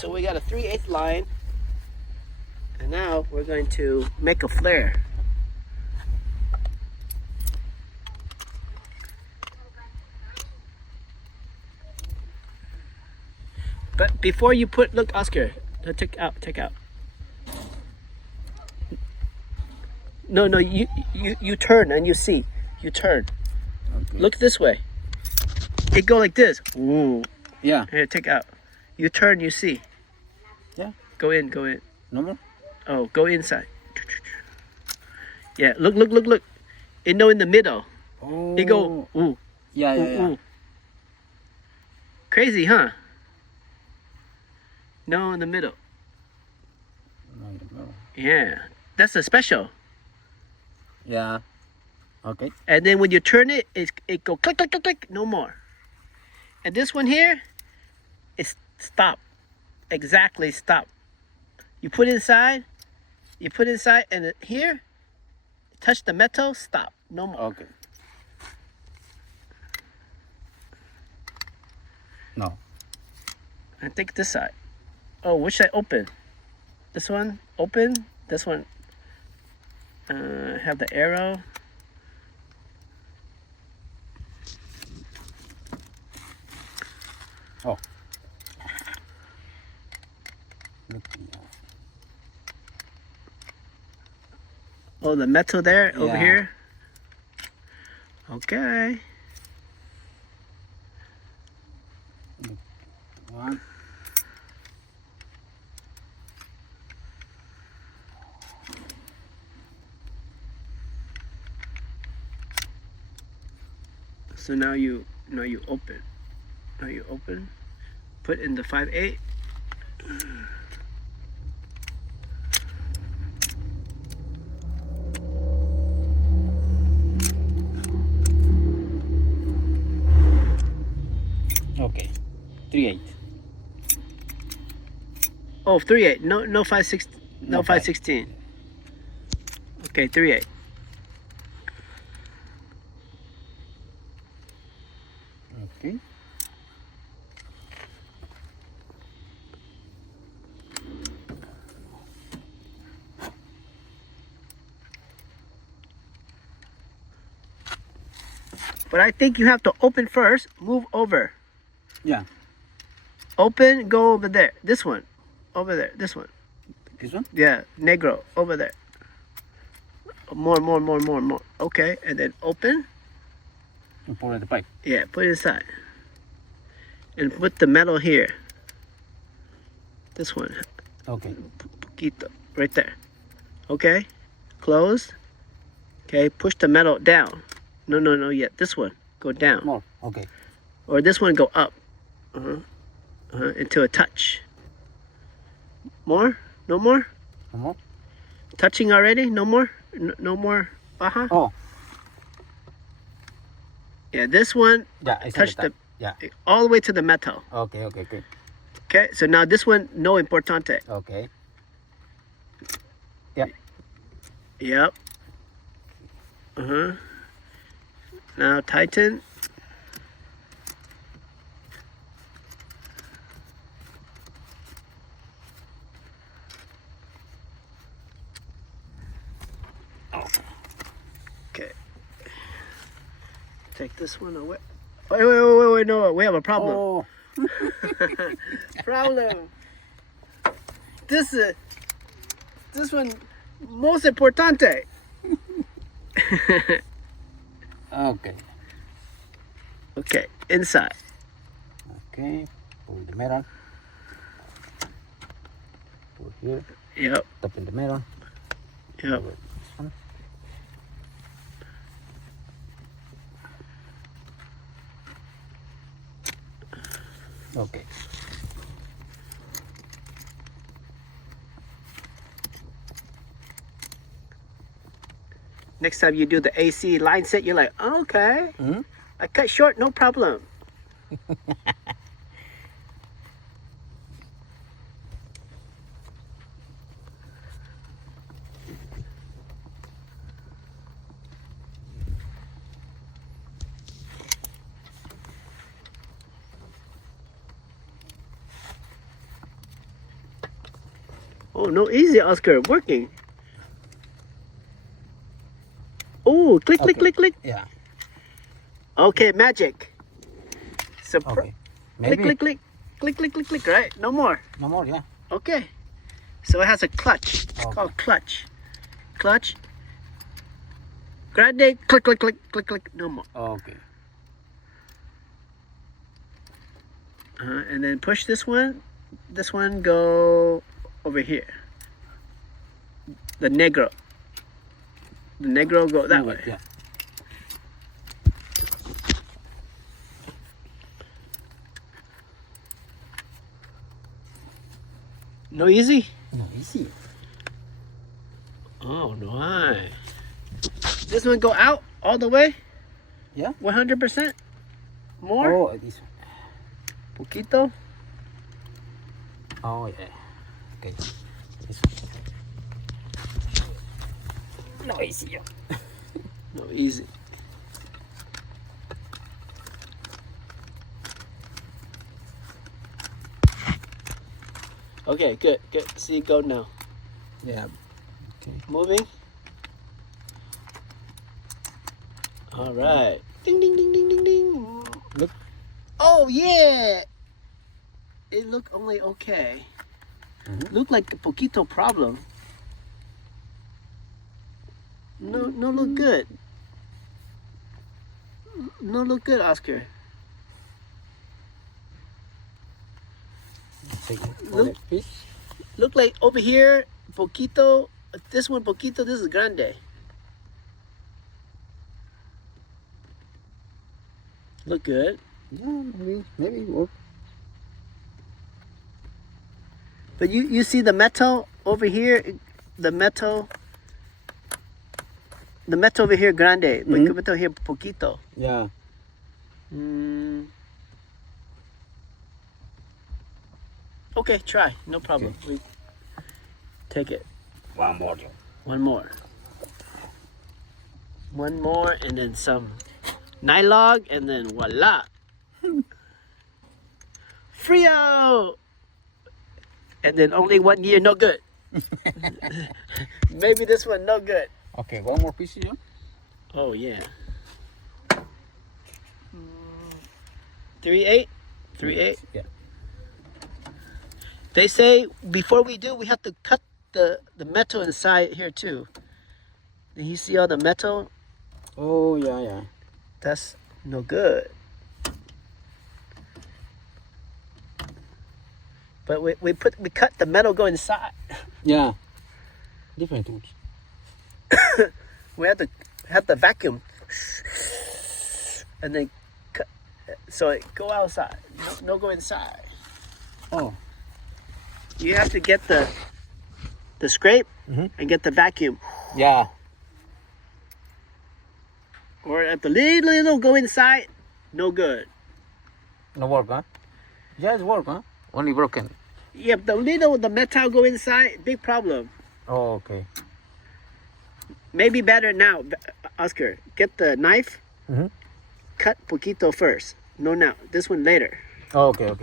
so we got a 3/8 line. And now we're going to make a flare. But before you put, look, Oscar, take out. No, you turn and you see. You turn. Okay. Look this way. It go like this. Ooh. Yeah. Here, take out. You turn, you see. Yeah. Go in. No more? Oh, go inside. Yeah, look. It no in the middle. Oh. It go, ooh. Yeah. Ooh. Crazy, huh? No in the middle. No, no. Yeah, that's a special. Yeah. Okay. And then when you turn it, it go click, no more. And this one here, it's stop. Exactly, stop. You put inside, and here, touch the metal, stop. No more. Okay. No. And take this side. Oh, which should I open? This one, open. This one, have the arrow. Oh. Oh, the metal there, over Yeah. here. Okay. One. So now you open. Put in the 5/8. Okay. 3/8. Oh, 3/8. No 5/6. No No 5/16. Okay, 3/8. Okay. But I think you have to open first. Move over. Yeah. Open. Go over there. This one. Over there. This one. This one? Yeah, negro. Over there. More. Okay, and then open. And pour in the pipe. Yeah, put it inside. And put the metal here. This one. Okay. Poquito. Right there. Okay. Close. Okay, push the metal down. No, yet. This one. Go down. More. Okay. Or this one go up. Into a touch. More? No more? No more? Touching already? No more? No more baja? Oh. Yeah, this one Yeah, I see touch the yeah. all the way to the metal. Okay, good. Okay, so now this one, no importante. Okay. Yeah. Yep. Now tighten. Okay. Take this one away. Wait, no, we have a problem. Oh. Problem. This one, most importante. Okay. Okay, inside. Okay. Pull the metal. Pull here. Yep. Tap in the metal. Yep. Okay. Next time you do the AC line set, you're like, oh, okay. I cut short, no problem. Oh, no, easy, Oscar. Working. Oh, click, click, Okay. click, click. Yeah. Okay, magic. So Okay. click, click, click, click, click, click, click. Right? No more. No more, yeah. Okay. So it has a clutch. It's Okay. called clutch. Clutch. Grande. Click, click, click, click, click. No more. Okay. And then push this one. This one go over here. The negro. The negro go that way. Yeah. No easy? No, easy. Oh, no. This one go out all the way? Yeah. 100%? More? Oh, this one. Poquito? Oh, yeah. Okay. This one. No, easy. No, easy. Okay, good, good. See it go now. Yeah. Okay. Moving. All right. Ding, ding, ding, ding, ding, ding. Look. Oh, yeah. It look only okay. Mhm. Look like a poquito problem. No look good. No look good, Oscar. Take Look. the piece. Look like over here, poquito. This one, poquito. This is grande. Look good. Yeah, maybe work. But you see the metal over here, the metal over here grande, but Mhm. metal here poquito. Yeah. Okay, try. No problem. We take it. One more. One more. One more, and then some nylog, and then voila. Frio! And then only 1 year, no good. Maybe this one, no good. Okay, one more piece, yeah? Oh, yeah. 3/8? 3/8? Yeah. They say before we do, we have to cut the metal inside here too. Do you see all the metal? Oh, yeah, yeah. That's no good. But we cut the metal go inside. Yeah. Different tools. We have the vacuum, and then cut, so it go outside. No go inside. Oh. You have to get the scrape Mhm. and get the vacuum, Yeah. or at the little go inside. No good. No work, huh? Yeah, it's work, huh? Only broken. Yeah, the metal go inside. Big problem. Oh, okay. Maybe better now, Oscar. Get the knife. Mhm. Cut poquito first. No, now. This one later. Oh, okay, okay.